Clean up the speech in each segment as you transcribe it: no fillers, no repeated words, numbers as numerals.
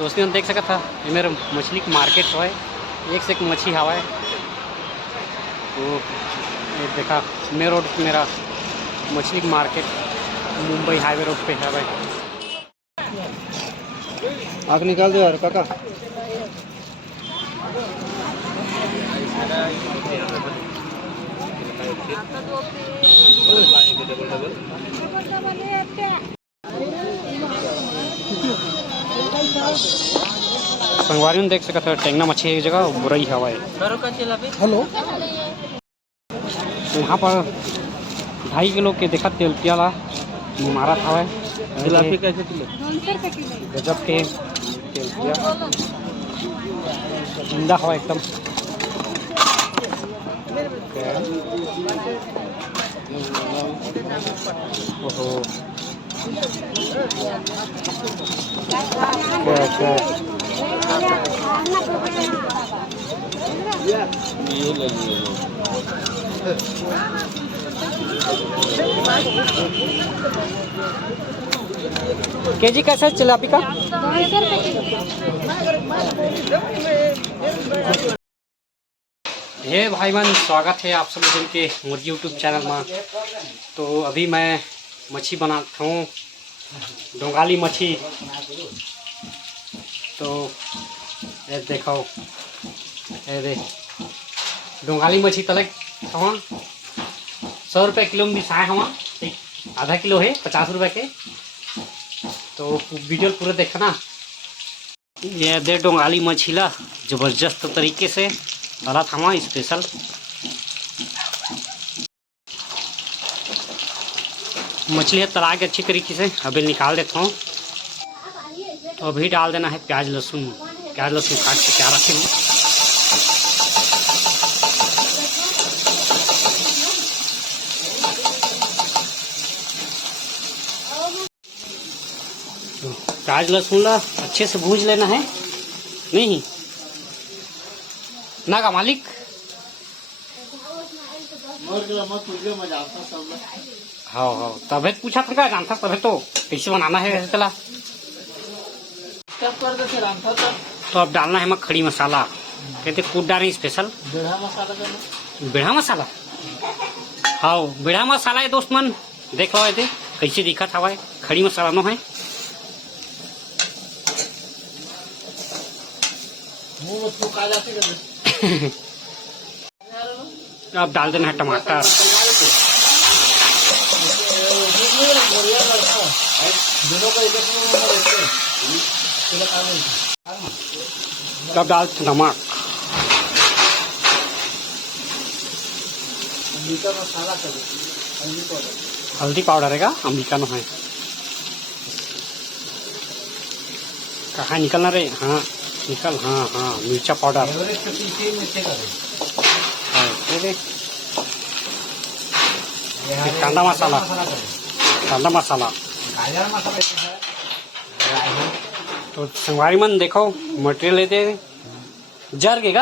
दोस्तों देख सकता था ये मेरे मछली की मार्केट है, एक से एक मछली हवा है। तो ये देखा मेन रोड मेरा मछली की मार्केट मुंबई हाईवे रोड पे है भाई। आग निकाल दो यार काका। संगवारी में देख सकते हो टेंगना मछली एक जगह बुराई हवा है। हेलो तो यहाँ पर 2.5 किलो के देखा तेल पियाला मारा था है। जिलापी कैसे किलो? गजब के तेल पिया जिंदा हवा एकदम। ओहो क्या ये ले लीजिए। केजी कैसे है चिलापी का? हे भाई बहन, स्वागत है आप सब लोगों के मोर यूट्यूब चैनल में। तो अभी मैं मच्छी बनाता हूँ, डोंगाली मच्छी। तो ये देखो ये दे डोंगाली मच्छी तलक हवा 100 रुपये किलो में बिसाए हवा। आधा किलो है 50 रुपये के। तो वीडियो पूरा देखना। ये दे डोंगाली मछीला जबरदस्त तरीके से तला था स्पेशल। मछली है तला के अच्छी तरीके से अभी निकाल देता हूँ। तो अभी डाल देना है प्याज लहसुन काट के क्या रखे हूँ। प्याज लहसुन ला अच्छे से भूज लेना है। नहीं ना का मालिक हाँ हाँ तभी पूछा था, जानता तभी तो कैसे बनाना है चला। तो अब डालना है मैं खड़ी मसाला, कहते कूट डालें स्पेशल बेड़ा मसाला। हाँ बेड़ा मसाला है दोस्त मन, देख लो ये कैसे दिखा था भाई, खड़ी मसाला नो है। अब डाल देना है टमाटर। अब डाल नमक, हल्दी पाउडर है अम्बिका नो है। कहाँ निकलना रे? हाँ निकल। हाँ हाँ मिर्चा पाउडर, कांदा मसाला। तो संगवारी मन देखो मटेरियल लेते जर के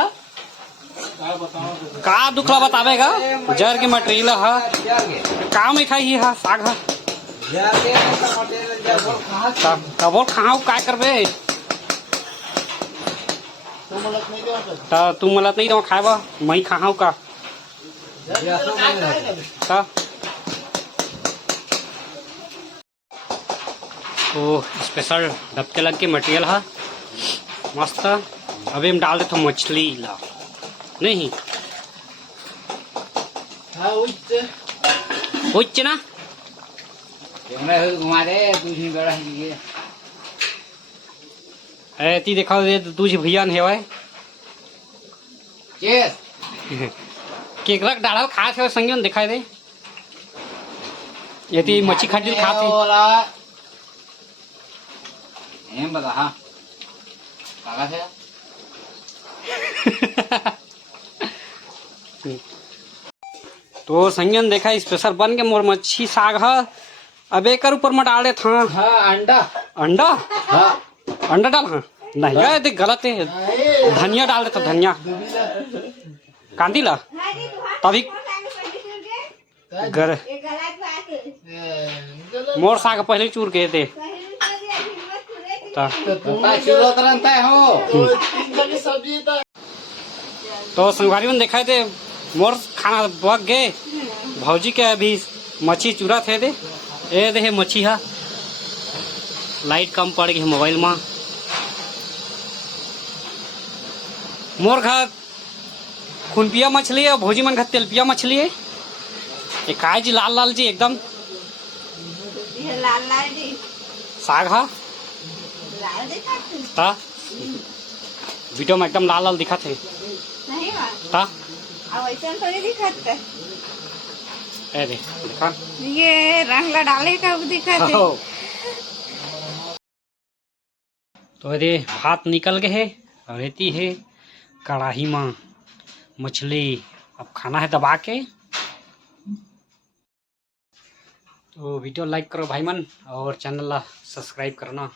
का दुखला बतावेगा। जर के मटेरियल का मिठाई है साग है कबोल खाओ काय करबे। तुम मलत नहीं तो खाएबा मैं खाऊ का। तो स्पेशल डबके लग के मटेरियल है मस्त। अभी हम डाल देते मछली ला। नहीं उच्च ना घुमा दे ती देखा तुझे भैया है भाई केकरा डाल खा थे संगे दिखाई दे। ये मच्छी खटी खा थी बता। हाँ काका तो संजन देखा स्पेशल बन के मोर मच्छी साग है। अब एक ऊपर में डाल दे था। हाँ अंडा हाँ अंडा डाल। हाँ नहीं यार देख गलत है, धनिया डाल देता धनिया कांदी ला तभी घर मोर साग पहले चूर के थे। चूल्हा तरंता है हो तो संगवारी में देखा थे मोर खाना पक गए भौजी के अभी मच्छी चूरा थे दे ए दे मच्छी हा लाइट कम पड़ गई मोबाइल में मोर घर खुनपिया मछली है भौजी मन घर तेलपिया मछली है ये काय जी लाल लाल जी एकदम ये लाल लाल जी साग हा लाल दिखाते ता वीडियो में एकदम लाल लाल दिखा थे नहीं बा ता अब ऐसा थोड़ी दिखाते ए दे देखा ये रंग ला डाले का दिखाते हो। तो ये भात निकल गए है और रहती है कढ़ाई में मछली अब खाना है दबा के। तो वीडियो लाइक करो भाई मन और चैनल ला सब्सक्राइब करना।